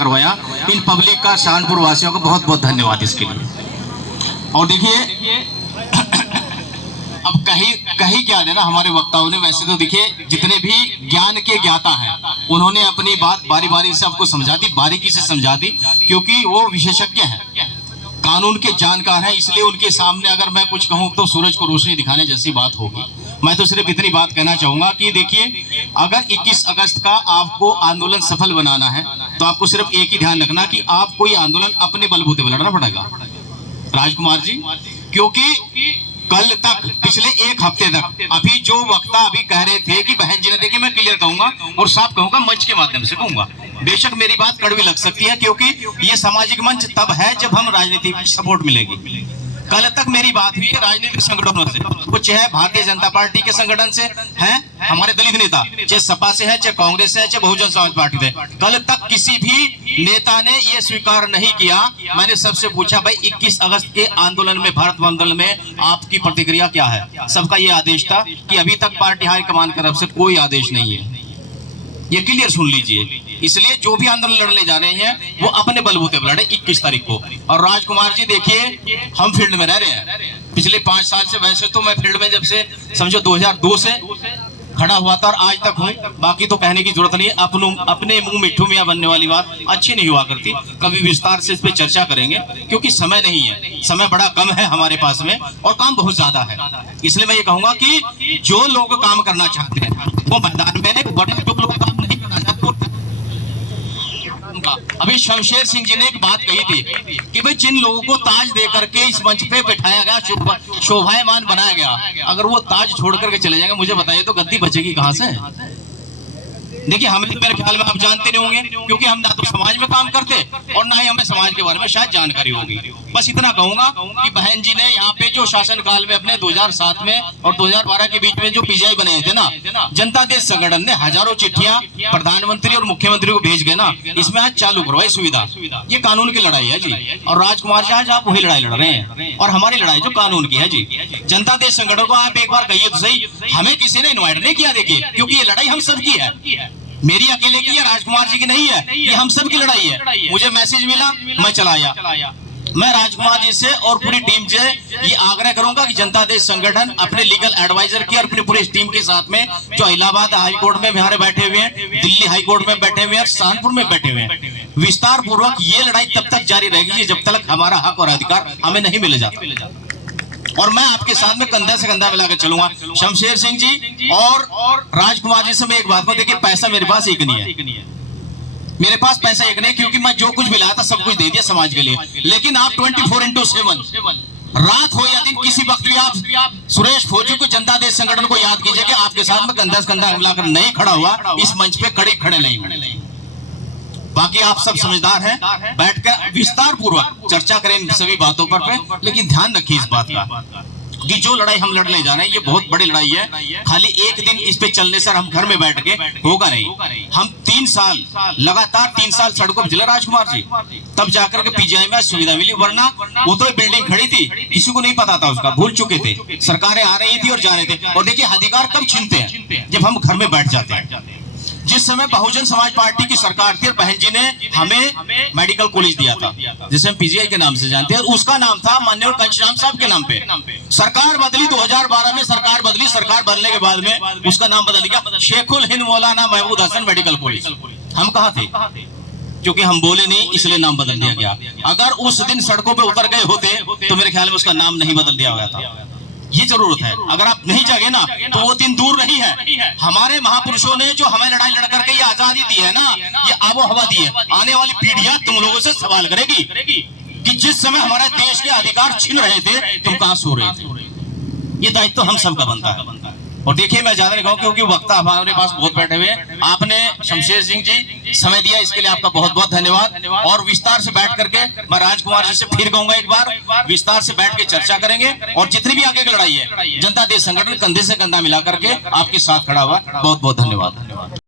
करवाया। In public का, सहारनपुर वासियों का बहुत बहुत धन्यवाद इसके लिए। और देखिए अब कहीं क्या देना हमारे वक्ताओं ने, वैसे तो देखिए जितने भी ज्ञान के ज्ञाता हैं उन्होंने अपनी बात बारी बारी से आपको समझा दी, बारीकी से समझा दी, क्योंकि वो विशेषज्ञ हैं, कानून के जानकार हैं। इसलिए उनके सामने अगर मैं कुछ कहूं तो सूरज को रोशनी दिखाने जैसी बात होगी। मैं तो सिर्फ इतनी बात कहना चाहूंगा कि देखिए, अगर 21 अगस्त का आपको आंदोलन सफल बनाना है तो आपको सिर्फ एक ही ध्यान रखना कि आपको ये आंदोलन अपने बलबूते पर लड़ना पड़ेगा राजकुमार जी। क्योंकि कल तक, पिछले एक हफ्ते तक, अभी जो वक्ता अभी कह रहे थे कि बहन जी ने, देखिए मैं क्लियर कहूंगा और साफ कहूंगा, मंच के माध्यम से कहूंगा, बेशक मेरी बात कड़वी लग सकती है क्योंकि ये सामाजिक मंच तब है जब हम राजनीतिक सपोर्ट मिलेगी। कल तक मेरी बात हुई है राजनीतिक संगठनों से, वो चाहे भारतीय जनता पार्टी के संगठन से हैं, हमारे दलित नेता, चाहे सपा से है, चाहे कांग्रेस से है, चाहे बहुजन समाज पार्टी से, कल तक किसी भी नेता ने ये स्वीकार नहीं किया। मैंने सबसे पूछा, भाई 21 अगस्त के आंदोलन में, भारत आंदोलन में आपकी प्रतिक्रिया क्या है? सबका ये आदेश था कि अभी तक पार्टी हाईकमान की तरफ से कोई आदेश नहीं है। ये क्लियर सुन लीजिए। इसलिए जो भी आंदोलन लड़ने जा रहे हैं वो अपने बलबूते पर लड़े 21 तारीख को। और राजकुमार जी देखिए, हम फील्ड में रह रहे हैं पिछले 5 साल से। वैसे तो मैं फील्ड में जब से समझो 2002 से खड़ा हुआ था और आज तक हूँ। बाकी तो कहने की जरूरत नहीं है, अपने मुंह मिट्ठू मियां बनने वाली बात अच्छी नहीं हुआ करती। कभी विस्तार से इस पे चर्चा करेंगे क्योंकि समय नहीं है, समय बड़ा कम है हमारे पास में और काम बहुत ज्यादा है। इसलिए मैं ये कहूंगा कि जो लोग काम करना चाहते हैं वो मैदान में, बड़े जो लोग काम नहीं करना चाहते। अभी शमशेर सिंह जी ने एक बात कही थी कि भाई जिन लोगों को ताज दे करके इस मंच पे बिठाया गया, शोभायमान बनाया गया, अगर वो ताज छोड़ करके चले जाएंगे, मुझे बताइए तो गद्दी बचेगी कहां से? देखिए, हमें मेरे ख्याल में आप जानते नहीं होंगे क्योंकि हम ना तो समाज में काम करते और ना ही हमें समाज के बारे में शायद जानकारी होगी। बस इतना कहूंगा कि बहन जी ने यहाँ पे जो शासन काल में अपने 2007 में और 2012 के बीच में जो पीजीआई बनाए थे ना, जनता देश संगठन ने हजारों चिट्ठियां प्रधानमंत्री और मुख्यमंत्री को भेज गए ना, इसमें आज चालू करवाई सुविधा। ये कानून की लड़ाई है जी। और राजकुमार जी, आज आप वही लड़ाई लड़ रहे हैं और हमारी लड़ाई जो कानून की है जी। जनता देश संगठन को आप एक बार कहिए तो सही, हमें किसी ने इन्वाइट नहीं किया। देखिए, क्योंकि ये लड़ाई हम सबकी है, मेरी अकेले की या राजकुमार जी की नहीं है, ये हम सब की लड़ाई है। मुझे मैसेज मिला, मैं चला आया। मैं राजकुमार जी से और पूरी टीम से ये आग्रह करूंगा कि जनता देश संगठन अपने लीगल एडवाइजर की और अपनी पूरी टीम के साथ में, जो इलाहाबाद हाई कोर्ट में हमारे बैठे हुए हैं, दिल्ली हाई कोर्ट में बैठे हुए हैं, सहारनपुर में बैठे हुए हैं, विस्तार पूर्वक ये लड़ाई तब तक जारी रहेगी जब तक हमारा हक और अधिकार हमें नहीं मिले जाता। और मैं आपके साथ में कंधा से कंधा मिलाकर चलूंगा। शमशेर सिंह जी और राजकुमार जी से मैं एक बात को, देखिए पैसा मेरे पास एक नहीं है, मेरे पास पैसा एक नहीं, क्योंकि मैं जो कुछ भी लाया था सब कुछ दे दिया समाज के लिए। लेकिन आप 24/7 रात हो या दिन, किसी वक्त भी आप सुरेश फौजी को, जनता देश संगठन को याद कीजिए कि आपके साथ में कंधा से कंधा मिलाकर नहीं खड़ा हुआ, इस मंच पे खड़े नहीं। बाकी आप सब समझदार हैं, बैठकर विस्तार पूर्वक चर्चा करें इन सभी बातों पर। लेकिन ध्यान रखिए इस बात का कि जो लड़ाई हम लड़ने जा रहे हैं ये बहुत बड़ी लड़ाई है। खाली एक दिन इस पे चलने से हम घर में बैठ के होगा नहीं। हम 3 साल लगातार 3 साल सड़कों पर चले राजकुमार जी, तब जाकर के पीजीआई में सुविधा मिली। वरना वो तो बिल्डिंग खड़ी थी, किसी को नहीं पता था उसका, भूल चुके थे, सरकारें आ रही थी और जा रहे थे। और देखिए, अधिकार कब छीनते हैं? जब हम घर में बैठ जाते हैं। जिस समय बहुजन समाज पार्टी की सरकार थी और बहन जी ने हमें मेडिकल कॉलेज दिया था, जिसे हम पीजीआई के नाम से जानते हैं, उसका नाम था माननीय कंचराम साहब के नाम पे। सरकार बदली, 2012 में सरकार बदली, सरकार बदलने के बाद में उसका नाम बदल गया शेखुल हिंद मौलाना महमूद हसन मेडिकल कॉलेज। हम कहाँ थे? क्योंकि हम बोले नहीं, इसलिए नाम बदल दिया गया। अगर उस दिन सड़कों पे उतर गए होते तो मेरे ख्याल में उसका नाम नहीं बदल दिया गया था। ये जरूरत है, अगर आप नहीं जागे ना तो वो दिन दूर नहीं है। हमारे महापुरुषों ने जो हमें लड़ाई लड़ करके ये आजादी दी है ना, ये आबो हवा दी है। आने वाली पीढ़ियां तुम लोगों से सवाल करेगी कि जिस समय हमारे देश के अधिकार छीन रहे थे, तुम कहां सो रहे थे। ये दायित्व हम सबका बनता है। और देखिए, मैं ज्यादा नहीं कहूँ क्योंकि वक्ता हमारे पास बहुत बैठे हुए हैं। आपने शमशेर सिंह जी समय दिया, इसके लिए आपका बहुत बहुत धन्यवाद। और विस्तार से बैठ करके मैं राजकुमार जी से फिर कहूंगा, एक बार विस्तार से बैठ के चर्चा करेंगे और जितनी भी आगे की लड़ाई है, जनता देश संगठन कंधे से कंधा मिला करके आपके साथ खड़ा हुआ। बहुत बहुत धन्यवाद।